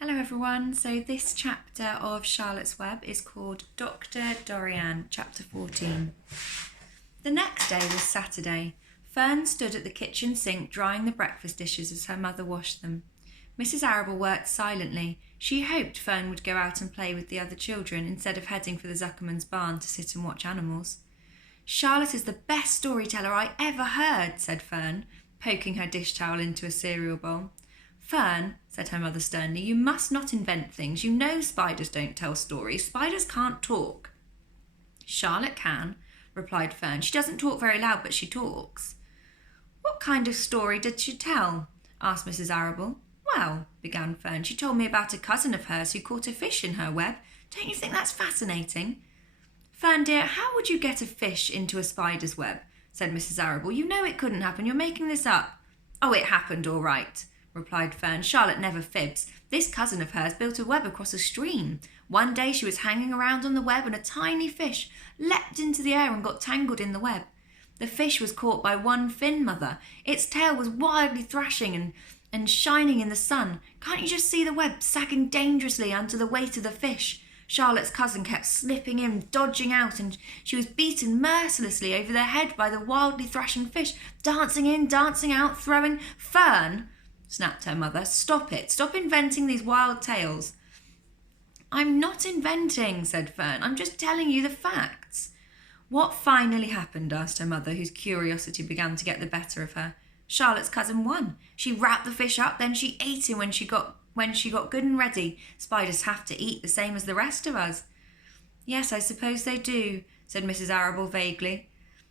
Hello everyone, so this chapter of Charlotte's Web is called Dr. Dorian, chapter 14. The next day was Saturday. Fern stood at the kitchen sink drying the breakfast dishes as her mother washed them. Mrs. Arable worked silently. She hoped Fern would go out and play with the other children instead of heading for the Zuckerman's barn to sit and watch animals. Charlotte is the best storyteller I ever heard, said Fern, poking her dish towel into a cereal bowl. Fern, said her mother sternly, you must not invent things. You know spiders don't tell stories. Spiders can't talk. Charlotte can, replied Fern. She doesn't talk very loud, but she talks. What kind of story did she tell? Asked Mrs. Arable. Well, began Fern, she told me about a cousin of hers who caught a fish in her web. Don't you think that's fascinating? Fern, dear, how would you get a fish into a spider's web? Said Mrs. Arable. You know it couldn't happen. You're making this up. Oh, it happened all right, replied Fern. Charlotte never fibs. This cousin of hers built a web across a stream. One day she was hanging around on the web and a tiny fish leapt into the air and got tangled in the web. The fish was caught by one fin, Mother. Its tail was wildly thrashing and shining in the sun. Can't you just see the web sagging dangerously under the weight of the fish? Charlotte's cousin kept slipping in, dodging out, and she was beaten mercilessly over the head by the wildly thrashing fish, dancing in, dancing out, throwing. Fern, snapped her mother, stop it. Stop inventing these wild tales. I'm not inventing, said Fern. I'm just telling you the facts. What finally happened? Asked her mother, whose curiosity began to get the better of her. Charlotte's cousin won. She wrapped the fish up, then she ate him when she got good and ready. Spiders have to eat the same as the rest of us. Yes, I suppose they do, said Mrs. Arable vaguely.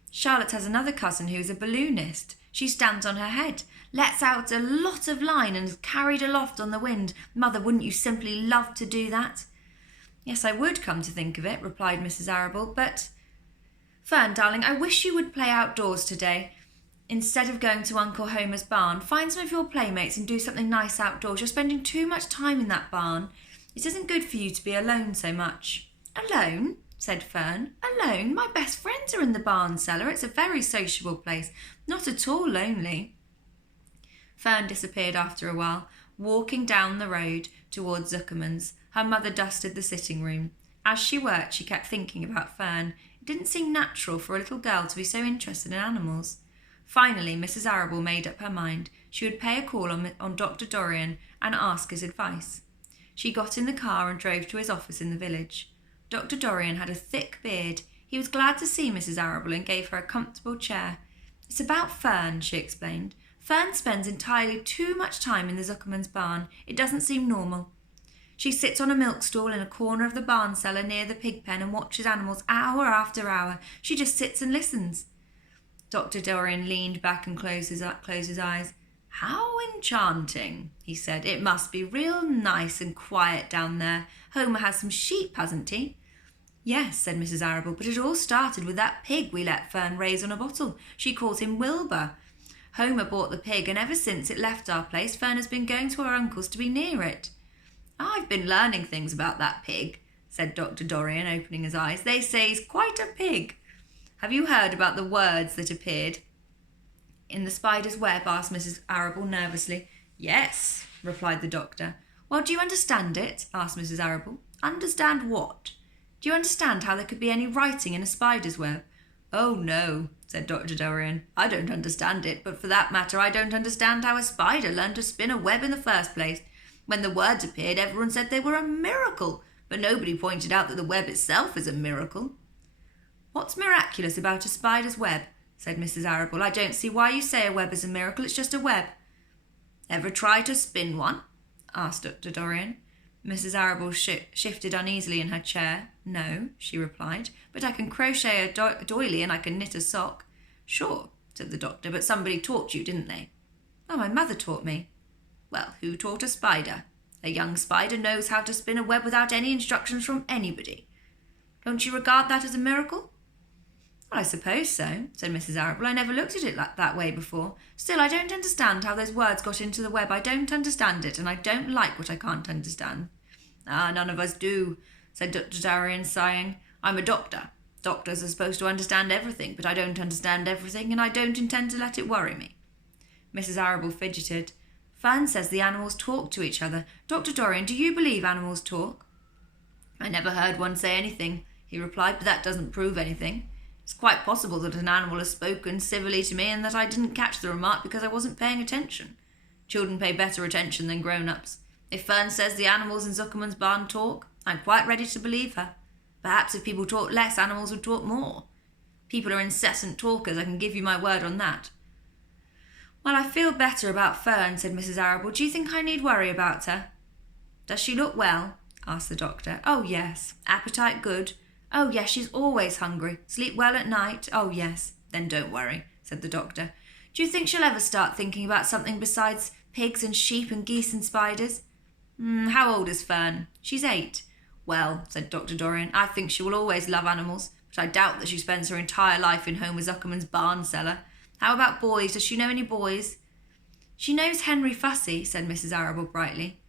Charlotte has another cousin who is a balloonist. She stands on her head, lets out a lot of line and is carried aloft on the wind. Mother, wouldn't you simply love to do that? Yes, I would, come to think of it, replied Mrs. Arable, but... Fern, darling, I wish you would play outdoors today. Instead of going to Uncle Homer's barn, find some of your playmates and do something nice outdoors. You're spending too much time in that barn. It isn't good for you to be alone so much. Alone? Said Fern. Alone? My best friends are in the barn cellar. It's a very sociable place. Not at all lonely. Fern disappeared after a while, walking down the road towards Zuckerman's. Her mother dusted the sitting room. As she worked, she kept thinking about Fern. It didn't seem natural for a little girl to be so interested in animals. Finally, Mrs. Arable made up her mind. She would pay a call on Dr. Dorian and ask his advice. She got in the car and drove to his office in the village. Dr. Dorian had a thick beard. He was glad to see Mrs. Arable and gave her a comfortable chair. It's about Fern, she explained. Fern spends entirely too much time in the Zuckerman's barn. It doesn't seem normal. She sits on a milk stool in a corner of the barn cellar near the pig pen and watches animals hour after hour. She just sits and listens. Dr. Dorian leaned back and closed his eyes. How enchanting, he said. It must be real nice and quiet down there. Homer has some sheep, hasn't he? Yes, said Mrs. Arable, but it all started with that pig we let Fern raise on a bottle. She calls him Wilbur. Homer bought the pig, and ever since it left our place, Fern has been going to her uncle's to be near it. I've been learning things about that pig, said Dr. Dorian, opening his eyes. They say he's quite a pig. Have you heard about the words that appeared in the spider's web? Asked Mrs. Arable nervously. Yes, replied the doctor. Well, do you understand it? Asked Mrs. Arable. Understand what? Do you understand how there could be any writing in a spider's web? Oh, no, said Dr. Dorian. I don't understand it, but for that matter, I don't understand how a spider learned to spin a web in the first place. When the words appeared, everyone said they were a miracle, but nobody pointed out that the web itself is a miracle. What's miraculous about a spider's web? Said Mrs. Arable. I don't see why you say a web is a miracle. It's just a web. Ever try to spin one? Asked Dr. Dorian. Mrs. Arable shifted uneasily in her chair. No, she replied, but I can crochet a doily and I can knit a sock. Sure, said the doctor, but somebody taught you, didn't they? Oh, my mother taught me. Well, who taught a spider? A young spider knows how to spin a web without any instructions from anybody. Don't you regard that as a miracle? Well, I suppose so, said Mrs. Arable. I never looked at it that way before. Still, I don't understand how those words got into the web. I don't understand it, and I don't like what I can't understand. Ah, none of us do, said Dr. Dorian, sighing. I'm a doctor. Doctors are supposed to understand everything, but I don't understand everything, and I don't intend to let it worry me. Mrs. Arable fidgeted. Fern says the animals talk to each other. Dr. Dorian, do you believe animals talk? I never heard one say anything, he replied, but that doesn't prove anything. It's quite possible that an animal has spoken civilly to me and that I didn't catch the remark because I wasn't paying attention. Children pay better attention than grown-ups. If Fern says the animals in Zuckerman's barn talk, I'm quite ready to believe her. Perhaps if people talk less, animals would talk more. People are incessant talkers, I can give you my word on that. Well, I feel better about Fern, said Mrs. Arable. Do you think I need worry about her? Does she look well? Asked the doctor. Oh, yes. Appetite good? Oh, yes, she's always hungry. Sleep well at night? Oh, yes. Then don't worry, said the doctor. Do you think she'll ever start thinking about something besides pigs and sheep and geese and spiders? How old is Fern? She's 8. Well, said Dr. Dorian, I think she will always love animals, but I doubt that she spends her entire life in Homer Zuckerman's barn cellar. How about boys? Does she know any boys? She knows Henry Fussy, said Mrs. Arable brightly.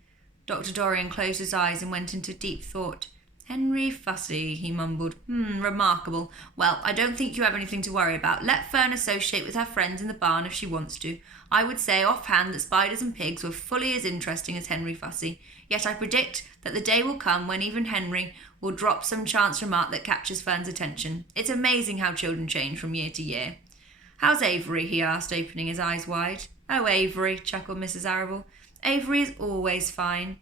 Dr. Dorian closed his eyes and went into deep thought. Henry Fussy, he mumbled. Remarkable. Well, I don't think you have anything to worry about. Let Fern associate with her friends in the barn if she wants to. I would say offhand that spiders and pigs were fully as interesting as Henry Fussy. Yet I predict that the day will come when even Henry will drop some chance remark that captures Fern's attention. It's amazing how children change from year to year. How's Avery? He asked, opening his eyes wide. Oh, Avery, chuckled Mrs. Arable. Avery is always fine.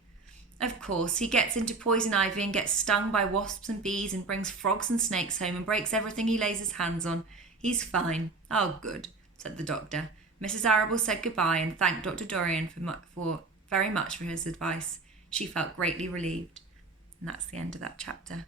Of course, he gets into poison ivy and gets stung by wasps and bees and brings frogs and snakes home and breaks everything he lays his hands on. He's fine. Oh, good, said the doctor. Mrs. Arable said goodbye and thanked Dr. Dorian for very much for his advice. She felt greatly relieved. And that's the end of that chapter.